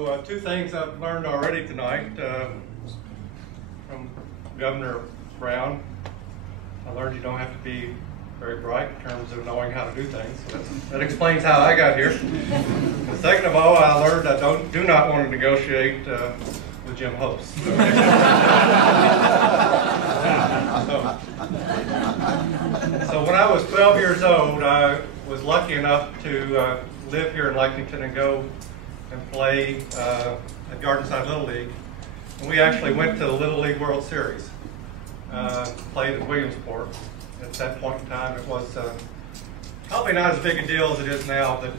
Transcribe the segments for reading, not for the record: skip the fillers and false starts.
So two things I've learned already tonight from Governor Brown. I learned you don't have to be very bright in terms of knowing how to do things. So that explains how I got here. And second of all, I learned I do not want to negotiate with Jim Host. So when I was 12 years old, I was lucky enough to live here in Lexington and go and play at Gardenside Little League. And we actually went to the Little League World Series, played at Williamsport. At that point in time, it was probably not as big a deal as it is now, but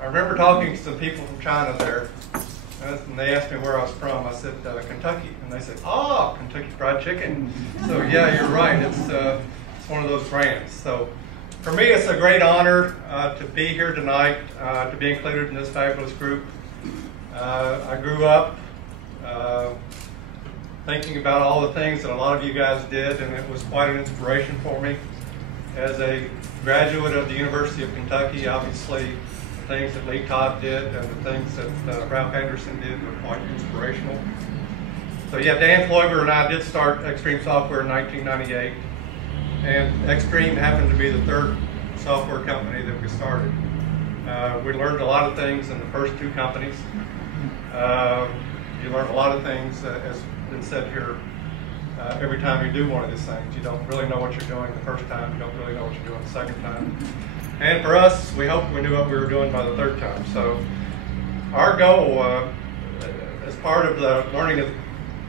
I remember talking to some people from China there, and they asked me where I was from. I said, Kentucky. And they said, oh, Kentucky Fried Chicken. So yeah, you're right, it's one of those brands. So for me, it's a great honor to be here tonight, to be included in this fabulous group. I grew up thinking about all the things that a lot of you guys did, and it was quite an inspiration for me. As a graduate of the University of Kentucky, obviously the things that Lee Todd did and the things that Ralph Anderson did were quite inspirational. So yeah, Dan Floyber and I did start Extreme Software in 1998, and Extreme happened to be the third software company that we started. We learned a lot of things in the first two companies. You learn a lot of things, as been said here, every time you do one of these things. You don't really know what you're doing the first time, you don't really know what you're doing the second time. And for us, we hoped we knew what we were doing by the third time. So our goal, as part of the learning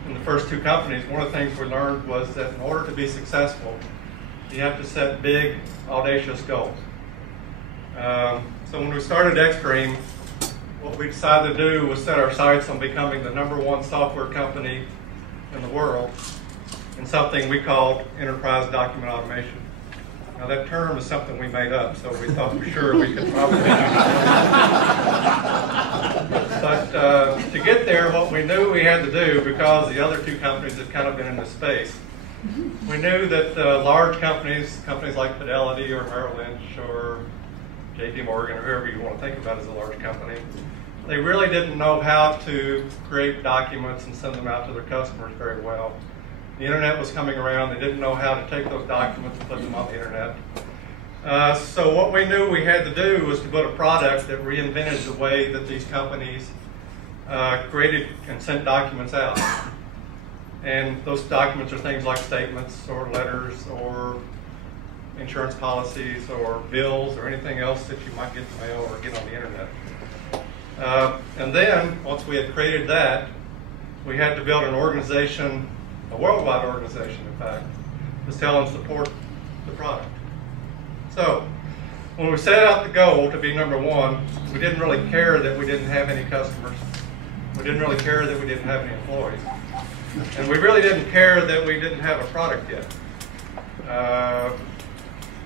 in the first two companies, one of the things we learned was that in order to be successful, you have to set big, audacious goals. So when we started Extreme, what we decided to do was set our sights on becoming the #1 software company in the world in something we called enterprise document automation. Now that term is something we made up, so we thought for sure we could probably do it. But to get there, what we knew we had to do, because the other two companies had kind of been in this space, we knew that large companies like Fidelity or Merrill Lynch or JP Morgan or whoever you want to think about as a large company, they really didn't know how to create documents and send them out to their customers very well. The internet was coming around. They didn't know how to take those documents and put them on the internet. So what we knew we had to do was to build a product that reinvented the way that these companies created and sent documents out. And those documents are things like statements or letters or insurance policies or bills or anything else that you might get in the mail or get on the internet. And then, once we had created that, we had to build an organization, a worldwide organization, in fact, to sell and support the product. So, when we set out the goal to be #1, we didn't really care that we didn't have any customers. We didn't really care that we didn't have any employees. And we really didn't care that we didn't have a product yet.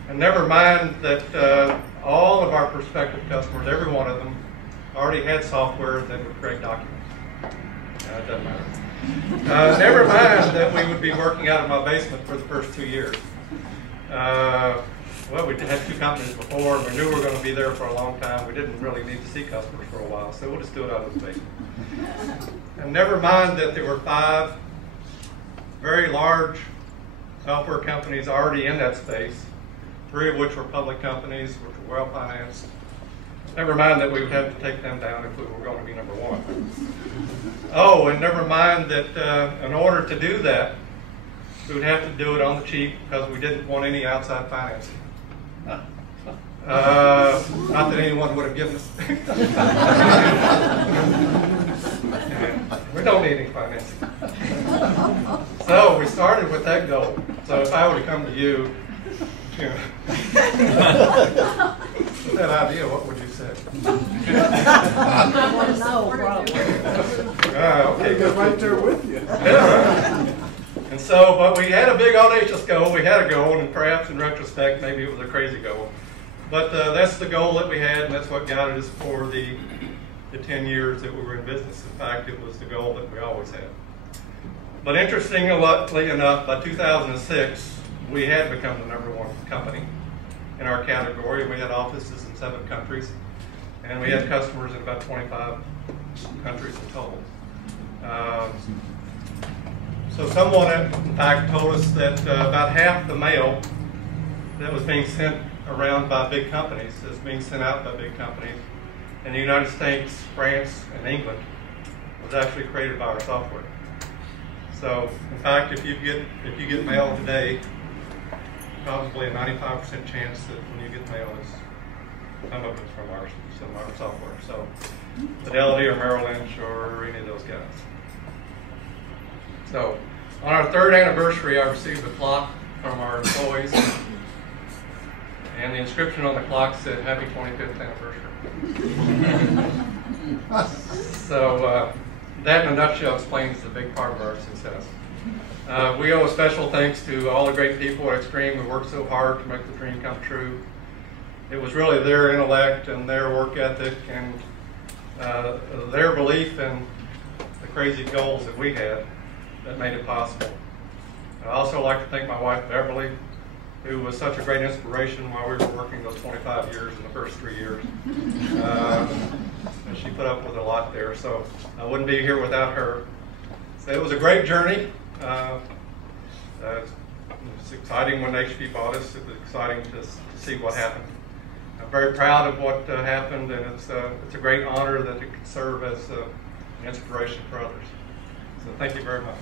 And never mind that all of our prospective customers, every one of them, already had software that would create documents. It doesn't matter. Never mind that we would be working out of my basement for the first 2 years. Well, we had two companies before, and we knew we were going to be there for a long time. We didn't really need to see customers for a while, so we'll just do it out of the basement. And never mind that there were 5 very large software companies already in that space, 3 of which were public companies, which were well financed. Never mind that we would have to take them down if we were going to be #1. Oh, and never mind that in order to do that, we would have to do it on the cheap because we didn't want any outside financing. Not that anyone would have given us. We don't need any financing. So we started with that goal. So if I were to come to you, with that idea, what would you say? I want to know, probably. Okay, good. Right there with you. Yeah, right. And so, but we had a big audacious goal. We had a goal, and perhaps in retrospect, maybe it was a crazy goal. But that's the goal that we had, and that's what guided us for the 10 years that we were in business. In fact, it was the goal that we always had. But interestingly enough, by 2006, we had become the #1 company in our category. We had offices in 7 countries, and we had customers in about 25 countries in total. So someone, in fact, told us that about half the mail that was being sent around by big companies is being sent out by big companies in the United States, France, and England was actually created by our software. So, in fact, if you get mail today, probably a 95% chance that when you get mail, some of it's from our software. So, Fidelity or Merrill Lynch or any of those guys. So, on our 3rd anniversary, I received a clock from our employees, and the inscription on the clock said, "Happy 25th anniversary." So, that in a nutshell explains the big part of our success. We owe a special thanks to all the great people at Extreme who worked so hard to make the dream come true. It was really their intellect and their work ethic and their belief in the crazy goals that we had that made it possible. I'd also like to thank my wife, Beverly, who was such a great inspiration while we were working those 25 years in the first 3 years. And she put up with a lot there, so I wouldn't be here without her. So it was a great journey. It's exciting when HP bought us. It was exciting to see what happened. I'm very proud of what happened, and it's a great honor that it could serve as an inspiration for others. So thank you very much.